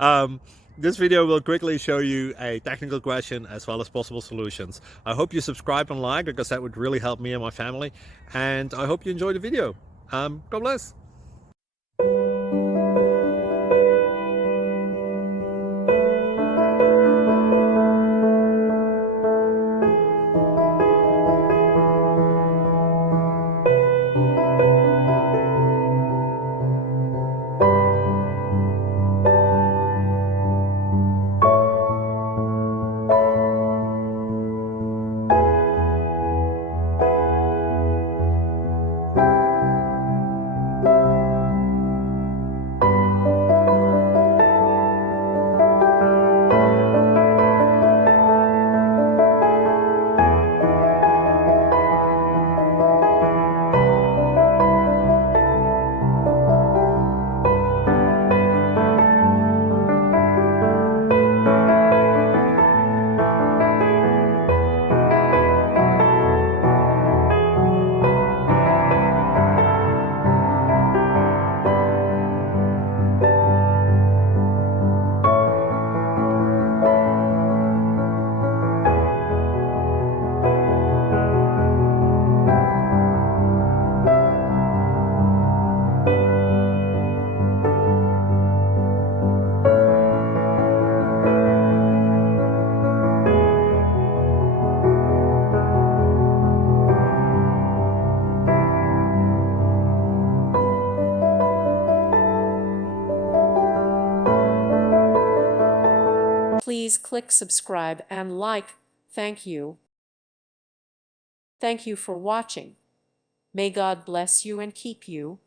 um, this video will quickly show you a technical question as well as possible solutions. I hope you subscribe and like because that would really help me and my family. And I hope you enjoy the video. God bless. Please click subscribe and like. Thank you. Thank you for watching. May God bless you and keep you.